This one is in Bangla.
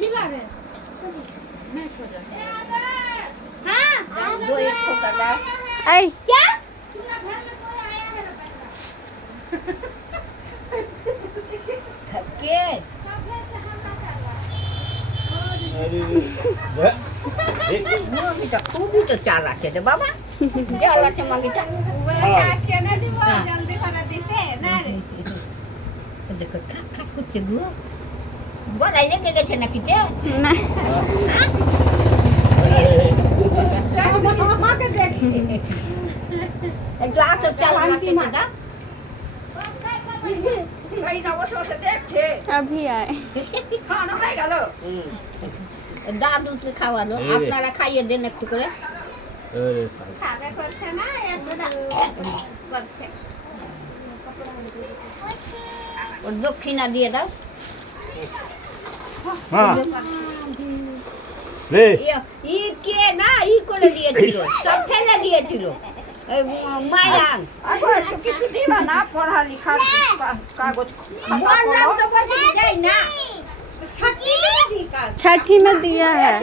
मिला रे नहीं खोजा हाँ दो एक खोका दा ऐ क्या तुम्हारा घर में कोई आया है के काफे से हमला कर रहा अरे मुंह भी तो तू भी तो चालाक है बाबा चालाक है मांगीटा बोले क्या क्या ना दी वो जल्दी करा देते ना रे देखो खा खा कुछ गुआ बोला लेके गए थे ना किते ना मामा के देख एक तो आप सब चालाक से दा कहीं ना वो सोच देख थे अभी आए खाना नहीं गलो दादू के खावा लो আপনারা খাইয়ে দেন একটু করে अरे খাবে করছে না একদা করছে और দক্ষিণা দিয়ে দাও हाँ ले ই কে না ই করে দিয়েছিল সব ফেলে দিয়েছিল এই মায়াং अगर কিছু দিবা না পড়া লেখা কাগজ বললাম তো বসে যাই না छठी में दी का छठी में दिया है